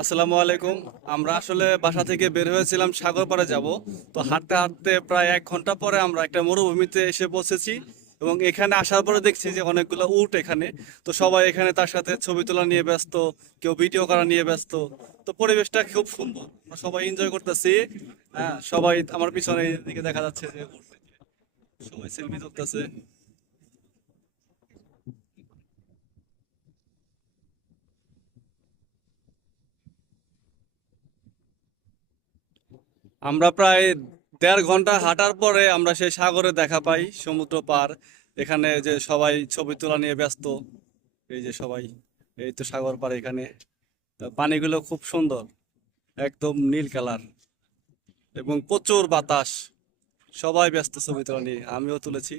আসসালামু আলাইকুম। আমরা আসলে বাসা থেকে বের হয়েছিলাম সাগর পাড়ে যাব। তো হাঁটতে হাঁটতে প্রায় 1 ঘন্টা পরে আমরা একটা মরুভূমিতে এসে পৌঁছেছি। এবং এখানে আসার পরে দেখছি যে অনেকগুলো উট এখানে। তো সবাই এখানে তার সাথে ছবি তোলা নিয়ে ব্যস্ত, কেউ ভিডিও করা নিয়ে ব্যস্ত। তো পরিবেশটা খুব সুন্দর, আমরা সবাই এনজয় করতেছি। হ্যাঁ, সবাই আমার পিছনে দিকে দেখা যাচ্ছে যে সবাই সেলফি তুলতেছে। আমরা প্রায় 1.5 ঘন্টা হাঁটার পরে আমরা সেই সাগরে দেখা পাই, সমুদ্র পার। এখানে যে সবাই ছবি তোলা নিয়ে ব্যস্ত, এই যে সবাই, এই তো সাগর পার এখানে। তা পানিগুলো খুব সুন্দর, একদম নীল কালার এবং প্রচুর বাতাস। সবাই ব্যস্ত ছবি তোলা নিয়ে, আমিও তুলেছি।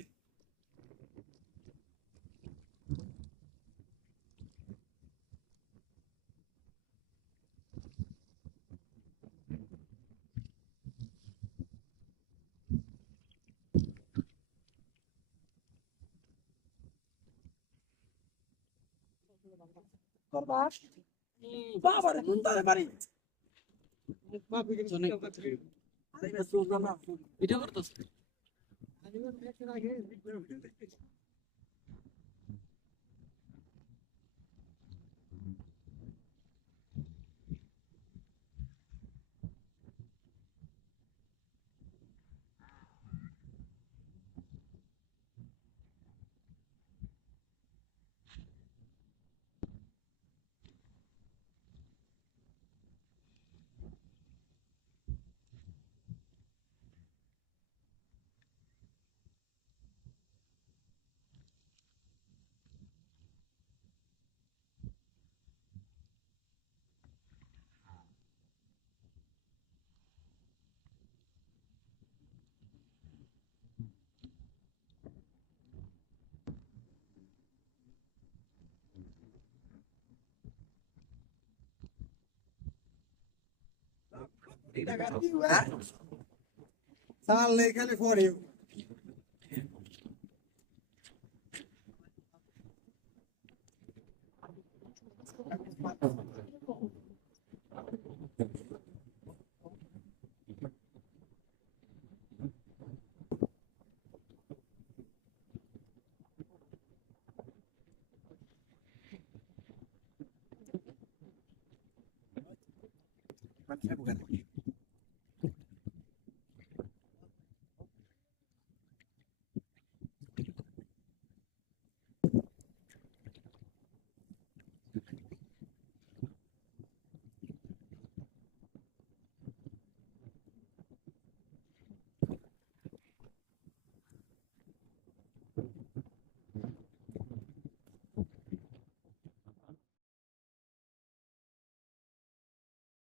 Sale California. Bukan.